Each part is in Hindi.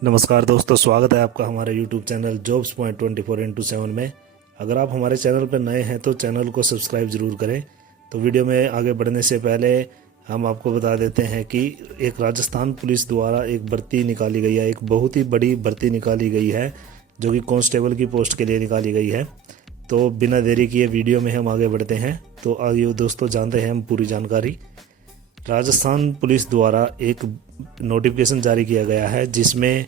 नमस्कार दोस्तों, स्वागत है आपका हमारे YouTube channel jobs point 24x7 में। अगर आप हमारे चैनल पर नए हैं तो चैनल को सब्सक्राइब ज़रूर करें। तो वीडियो में आगे बढ़ने से पहले हम आपको बता देते हैं कि एक राजस्थान पुलिस द्वारा एक भर्ती निकाली गई है, एक बहुत ही बड़ी भर्ती निकाली गई है जो कि कांस्टेबल की पोस्ट के लिए निकाली गई है। तो बिना देरी किए वीडियो में हम आगे बढ़ते हैं। तो आइए दोस्तों, जानते हैं हम पूरी जानकारी। राजस्थान पुलिस द्वारा एक नोटिफिकेशन जारी किया गया है जिसमें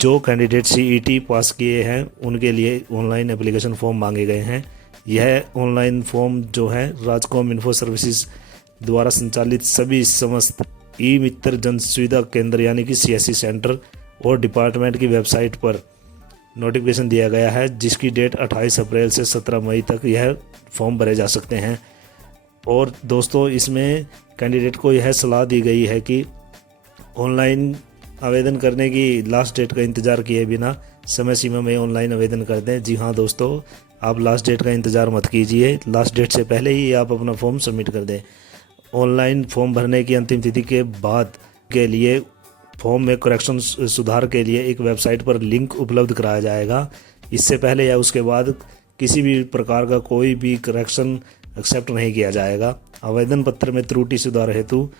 जो कैंडिडेट सीईटी पास किए हैं उनके लिए ऑनलाइन एप्लीकेशन फॉर्म मांगे गए हैं। यह ऑनलाइन फॉर्म जो है राजकॉम इन्फो सर्विसेज द्वारा संचालित सभी समस्त ई मित्र जन सुविधा केंद्र यानी कि सीएससी सेंटर और डिपार्टमेंट की वेबसाइट पर नोटिफिकेशन दिया गया है, जिसकी डेट 28 अप्रैल से 17 मई तक यह फॉर्म भरे जा सकते हैं। और दोस्तों, इसमें कैंडिडेट को यह सलाह दी गई है कि ऑनलाइन आवेदन करने की लास्ट डेट का इंतज़ार किए बिना समय सीमा में ऑनलाइन आवेदन कर दें। जी हाँ दोस्तों, आप लास्ट डेट का इंतज़ार मत कीजिए, लास्ट डेट से पहले ही आप अपना फॉर्म सबमिट कर दें। ऑनलाइन फॉर्म भरने की अंतिम तिथि के बाद के लिए फॉर्म में करेक्शन सुधार के लिए एक वेबसाइट पर लिंक उपलब्ध कराया जाएगा। इससे पहले या उसके बाद किसी भी प्रकार का कोई भी करेक्शन एक्सेप्ट नहीं किया जाएगा। आवेदन पत्र में त्रुटि सुधार हेतु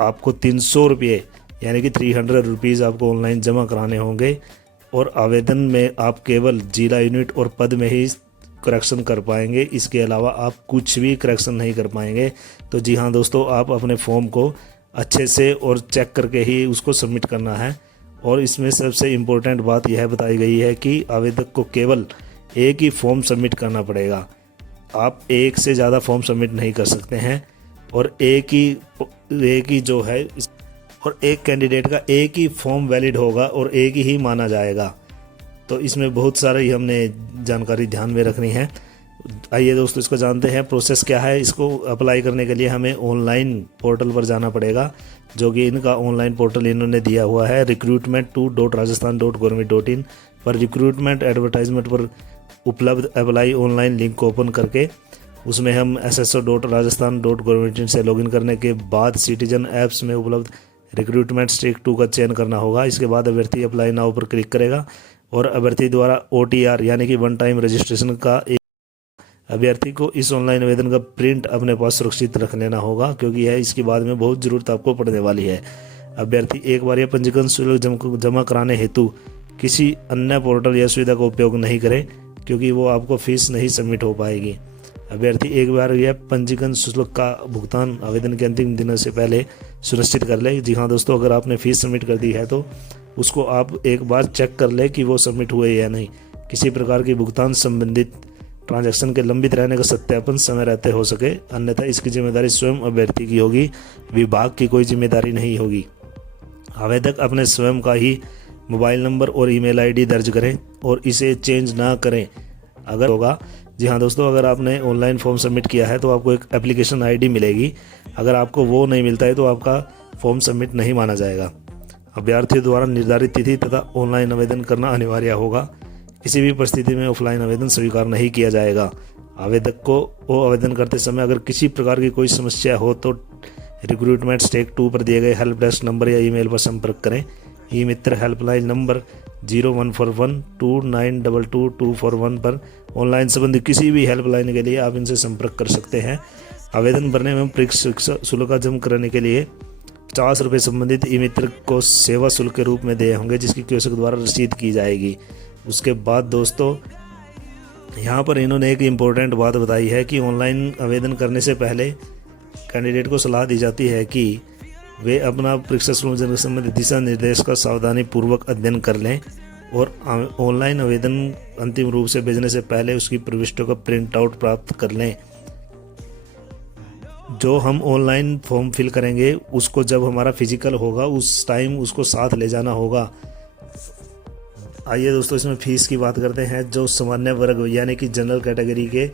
आपको 300 रुपये यानी कि 300 रुपीज़ आपको ऑनलाइन जमा कराने होंगे। और आवेदन में आप केवल जिला यूनिट और पद में ही करेक्शन कर पाएंगे, इसके अलावा आप कुछ भी करेक्शन नहीं कर पाएंगे। तो जी हाँ दोस्तों, आप अपने फॉर्म को अच्छे से और चेक करके ही उसको सबमिट करना है। और इसमें सबसे इम्पोर्टेंट बात यह बताई गई है कि आवेदक को केवल एक ही फॉर्म सबमिट करना पड़ेगा। आप एक से ज़्यादा फॉर्म सबमिट नहीं कर सकते हैं। और एक ही जो है और एक कैंडिडेट का एक ही फॉर्म वैलिड होगा और एक ही माना जाएगा। तो इसमें बहुत सारी हमने जानकारी ध्यान में रखनी है। आइए दोस्तों, इसको जानते हैं प्रोसेस क्या है। इसको अप्लाई करने के लिए हमें ऑनलाइन पोर्टल पर जाना पड़ेगा, जो कि इनका ऑनलाइन पोर्टल इन्होंने दिया हुआ है recruitment2.rajasthan.government.in पर रिक्रूटमेंट एडवर्टाइजमेंट पर उपलब्ध अप्लाई ऑनलाइन लिंक को ओपन करके उसमें हम sso.rajasthan.government.in से लॉगिन करने के बाद सिटीजन ऐप्स में उपलब्ध रिक्रूटमेंट स्टेक 2 का चयन करना होगा। इसके बाद अभ्यर्थी अप्लाई नाउ पर क्लिक करेगा और अभ्यर्थी द्वारा OTR यानी कि वन टाइम रजिस्ट्रेशन का एक अभ्यर्थी को इस ऑनलाइन आवेदन का प्रिंट अपने पास सुरक्षित रख लेना होगा, क्योंकि यह इसके बाद में बहुत ज़रूरत आपको पड़ने वाली है। अभ्यर्थी एक बार यह पंजीकरण शुल्क जमा कराने हेतु किसी अन्य पोर्टल या सुविधा का उपयोग नहीं करें, क्योंकि वो आपको फीस नहीं सबमिट हो पाएगी। अभ्यर्थी एक बार यह पंजीकरण शुल्क का भुगतान आवेदन के अंतिम दिनों से पहले सुनिश्चित कर ले। जी हाँ दोस्तों, अगर आपने फीस सबमिट कर दी है तो उसको आप एक बार चेक कर ले कि वो सबमिट हुए या नहीं। किसी प्रकार की भुगतान संबंधित ट्रांजैक्शन के लंबित रहने का सत्यापन समय रहते हो सके, अन्यथा इसकी जिम्मेदारी स्वयं अभ्यर्थी की होगी, विभाग की कोई जिम्मेदारी नहीं होगी। आवेदक अपने स्वयं का ही मोबाइल नंबर और ईमेल आईडी दर्ज करें और इसे चेंज ना करें अगर होगा। जी हाँ दोस्तों, अगर आपने ऑनलाइन फॉर्म सबमिट किया है तो आपको एक एप्लीकेशन आईडी मिलेगी। अगर आपको वो नहीं मिलता है तो आपका फॉर्म सबमिट नहीं माना जाएगा। अभ्यर्थियों द्वारा निर्धारित तिथि तथा ऑनलाइन आवेदन करना अनिवार्य होगा। किसी भी परिस्थिति में ऑफलाइन आवेदन स्वीकार नहीं किया जाएगा। आवेदक को आवेदन करते समय अगर किसी प्रकार की कोई समस्या हो तो रिक्रूटमेंट स्टेक 2 पर दिए गए हेल्प डेस्क नंबर या ईमेल पर संपर्क करें। ई मित्र हेल्पलाइन नंबर 014129222241 पर ऑनलाइन संबंधी किसी भी हेल्पलाइन के लिए आप इनसे संपर्क कर सकते हैं। आवेदन भरने में परीक्षा शुल्क जमा कराने के लिए 50 रुपये संबंधित ई मित्र को सेवा शुल्क के रूप में दिए होंगे, जिसकी कियोस्क द्वारा रसीद की जाएगी। उसके बाद दोस्तों, यहाँ पर इन्होंने एक इम्पोर्टेंट बात बताई है कि ऑनलाइन आवेदन करने से पहले कैंडिडेट को सलाह दी जाती है कि वे अपना परीक्षा शुल्क संबंधित दिशा निर्देश का सावधानी पूर्वक अध्ययन कर लें और ऑनलाइन आवेदन अंतिम रूप से भेजने से पहले उसकी प्रविष्टियों का प्रिंट आउट प्राप्त कर लें। जो हम ऑनलाइन फॉर्म फिल करेंगे उसको जब हमारा फिजिकल होगा उस टाइम उसको साथ ले जाना होगा। आइए दोस्तों, इसमें फ़ीस की बात करते हैं। जो सामान्य वर्ग यानी कि जनरल कैटेगरी के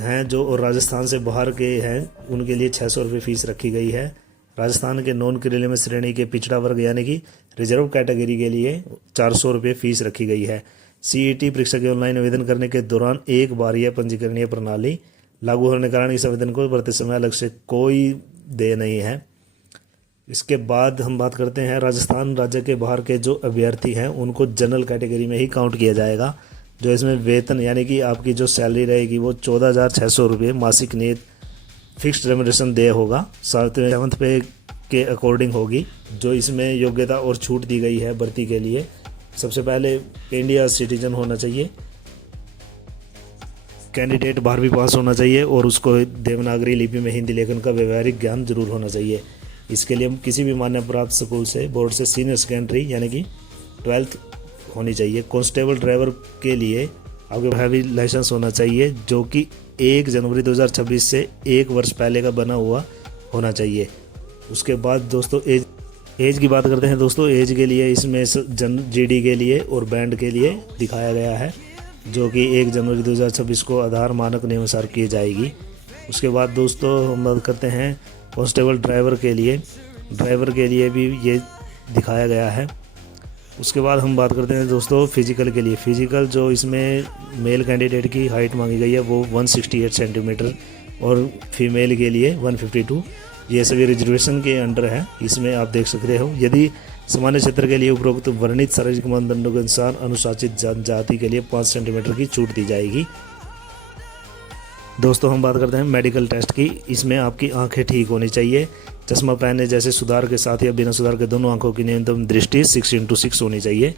हैं जो और राजस्थान से बाहर के हैं उनके लिए 600 रुपये फ़ीस रखी गई है। राजस्थान के नॉन क्रिमिनल श्रेणी के पिछड़ा वर्ग यानी कि रिजर्व कैटेगरी के लिए 400 रुपये फ़ीस रखी गई है। सीईटी परीक्षा के ऑनलाइन आवेदन करने के दौरान एक बार यह पंजीकरणीय प्रणाली लागू होने के कारण इस आवेदन को भरते समय अलग से कोई देय नहीं है। इसके बाद हम बात करते हैं राजस्थान राज्य के बाहर के जो अभ्यर्थी हैं उनको जनरल कैटेगरी में ही काउंट किया जाएगा। जो इसमें वेतन यानी कि आपकी जो सैलरी रहेगी वो 14,600 रुपये मासिक नियत फिक्स्ड रेम्युनरेशन दे होगा, 7वें पे के अकॉर्डिंग होगी। जो इसमें योग्यता और छूट दी गई है भर्ती के लिए, सबसे पहले इंडिया सिटीजन होना चाहिए, कैंडिडेट 12वीं पास होना चाहिए और उसको देवनागरी लिपि में हिंदी लेखन का व्यवहारिक ज्ञान जरूर होना चाहिए। इसके लिए हम किसी भी मान्य प्राप्त स्कूल से बोर्ड से सीनियर सेकेंडरी यानी कि 12th होनी चाहिए। कांस्टेबल ड्राइवर के लिए आपके हैवी लाइसेंस होना चाहिए जो कि 1 जनवरी 2026 से 1 वर्ष पहले का बना हुआ होना चाहिए। उसके बाद दोस्तों एज की बात करते हैं दोस्तों। एज के लिए इसमें जीडी के लिए और बैंड के लिए दिखाया गया है जो कि 1 जनवरी 2026 को आधार मानक नियमानुसार की जाएगी। उसके बाद दोस्तों हम बात करते हैं कांस्टेबल ड्राइवर के लिए भी ये दिखाया गया है। उसके बाद हम बात करते हैं दोस्तों फिजिकल के लिए। फिजिकल जो इसमें मेल कैंडिडेट की हाइट मांगी गई है वो 168 सेंटीमीटर और फीमेल के लिए 152। ये सभी रिजर्वेशन के अंडर है, इसमें आप देख सकते हो। यदि सामान्य क्षेत्र के लिए उपरोक्त वर्णित शारीरिक मानदंडों के अनुसार अनुसूचित जनजाति के लिए 5 सेंटीमीटर की छूट दी जाएगी। दोस्तों हम बात करते हैं मेडिकल टेस्ट की। इसमें आपकी आंखें ठीक होनी चाहिए, चश्मा पहनने जैसे सुधार के साथ या बिना सुधार के दोनों आंखों की न्यूनतम दृष्टि 6x6 होनी चाहिए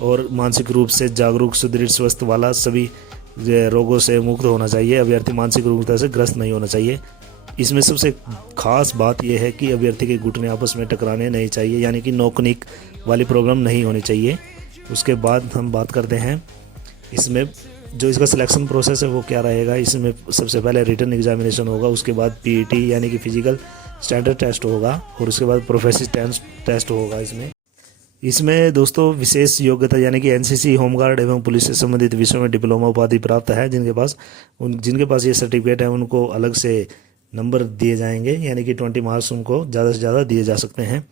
और मानसिक रूप से जागरूक सुदृढ़ स्वस्थ वाला सभी रोगों से मुक्त होना चाहिए। अभ्यर्थी मानसिक रूपता से ग्रस्त नहीं होना चाहिए। इसमें सबसे खास बात यह है कि अभ्यर्थी के घुटने आपस में टकराने नहीं चाहिए, यानी कि नोकनिक वाली प्रॉब्लम नहीं होनी चाहिए। उसके बाद हम बात करते हैं इसमें जो इसका सिलेक्शन प्रोसेस है वो क्या रहेगा। इसमें सबसे पहले रिटन एग्जामिनेशन होगा, उसके बाद पीईटी यानी कि फिजिकल स्टैंडर्ड टेस्ट होगा और उसके बाद प्रोफेशनल टेस्ट होगा। इसमें दोस्तों विशेष योग्यता यानी कि एनसीसी, होमगार्ड एवं पुलिस से संबंधित विषयों में डिप्लोमा उपाधि प्राप्त है जिनके पास ये सर्टिफिकेट है उनको अलग से नंबर दिए जाएंगे, यानी कि 20 मार्क्स उनको ज़्यादा से ज़्यादा दिए जा सकते हैं।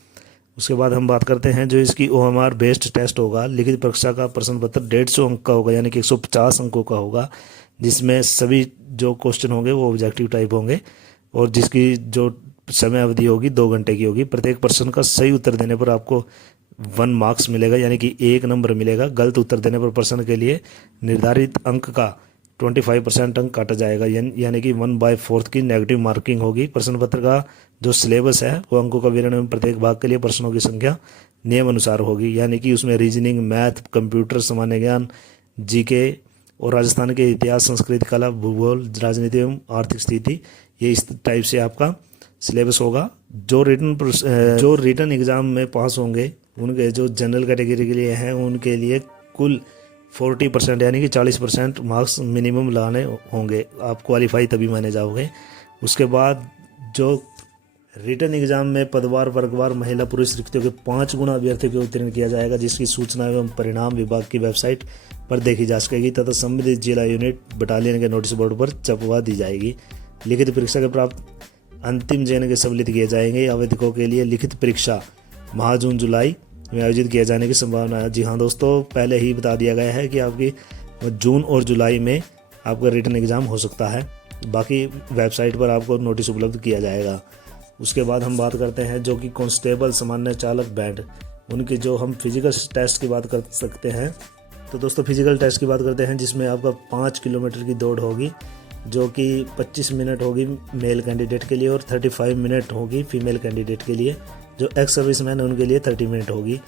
उसके बाद हम बात करते हैं जो इसकी OMR बेस्ड टेस्ट होगा। लिखित परीक्षा का प्रश्न पत्र 150 अंक का होगा, यानी कि 150 अंकों का होगा, जिसमें सभी जो क्वेश्चन होंगे वो ऑब्जेक्टिव टाइप होंगे और जिसकी जो समय अवधि होगी 2 घंटे की होगी। प्रत्येक प्रश्न का सही उत्तर देने पर आपको 1 मार्क्स मिलेगा, यानी कि 1 नंबर मिलेगा। गलत उत्तर देने पर प्रश्न के लिए निर्धारित अंक का 25% अंक काटा जाएगा, यानी कि 1/4 की नेगेटिव मार्किंग होगी। प्रश्न पत्र का जो सिलेबस है वो अंकों का विवरण एवं प्रत्येक भाग के लिए प्रश्नों की संख्या नियम अनुसार होगी, यानी कि उसमें रीजनिंग, मैथ, कंप्यूटर, सामान्य ज्ञान, जीके और राजस्थान के इतिहास, संस्कृत, कला, भूगोल, राजनीति एवं आर्थिक स्थिति, ये इस टाइप से आपका सिलेबस होगा। जो रिटन एग्ज़ाम में पास होंगे उनके जो जनरल कैटेगरी के लिए हैं उनके लिए कुल 40% यानी कि 40% मार्क्स मिनिमम लाने होंगे, आप क्वालिफाई तभी माने जाओगे। उसके बाद जो रिटन एग्जाम में पदवार, वर्गवार, महिला पुरुष रिक्तियों के 5 गुना अभ्यर्थियों को उत्तीर्ण किया जाएगा, जिसकी सूचना एवं परिणाम विभाग की वेबसाइट पर देखी जा सकेगी तथा संबंधित जिला यूनिट बटालियन के नोटिस बोर्ड पर छपवा दी जाएगी। लिखित परीक्षा के प्राप्त अंतिम चयन के सम्मिलित किए जाएंगे। आवेदकों के लिए लिखित परीक्षा माह जून जुलाई में आयोजित किए जाने की संभावना है। जी हाँ दोस्तों, पहले ही बता दिया गया है कि आपकी जून और जुलाई में आपका रिटन एग्ज़ाम हो सकता है। बाकी वेबसाइट पर आपको नोटिस उपलब्ध किया जाएगा। उसके बाद हम बात करते हैं जो कि कांस्टेबल, सामान्य चालक, बैंड, उनकी जो हम फिजिकल टेस्ट की बात कर सकते हैं। तो दोस्तों फिजिकल टेस्ट की बात करते हैं जिसमें आपका 5 किलोमीटर की दौड़ होगी जो कि 25 मिनट होगी मेल कैंडिडेट के लिए और 35 मिनट होगी फीमेल कैंडिडेट के लिए। जो एक्स सर्विसमैन है उनके लिए 30 मिनट होगी।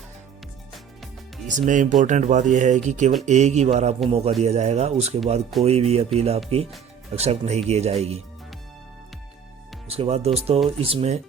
इसमें इम्पोर्टेंट बात यह है कि केवल एक ही बार आपको मौका दिया जाएगा, उसके बाद कोई भी अपील आपकी एक्सेप्ट नहीं की जाएगी। उसके बाद दोस्तों इसमें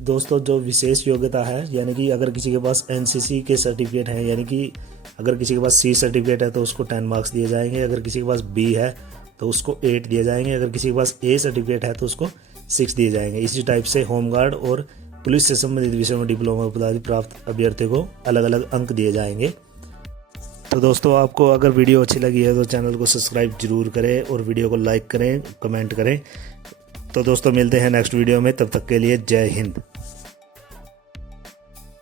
दोस्तों जो विशेष योग्यता है, यानी कि अगर किसी के पास एनसीसी के सर्टिफिकेट हैं, यानी कि अगर किसी के पास सी सर्टिफिकेट है तो उसको 10 मार्क्स दिए जाएंगे, अगर किसी के पास बी है तो उसको 8 दिए जाएंगे, अगर किसी के पास ए सर्टिफिकेट है तो उसको 6 दिए जाएंगे। इसी टाइप से होमगार्ड और पुलिस से संबंधित विषयों में डिप्लोमा उपाधि प्राप्त अभ्यर्थियों को अलग अलग अंक दिए जाएंगे। तो दोस्तों आपको अगर वीडियो अच्छी लगी है तो चैनल को सब्सक्राइब जरूर करें और वीडियो को लाइक करें, कमेंट करें। तो दोस्तों मिलते हैं नेक्स्ट वीडियो में, तब तक के लिए जय हिंद।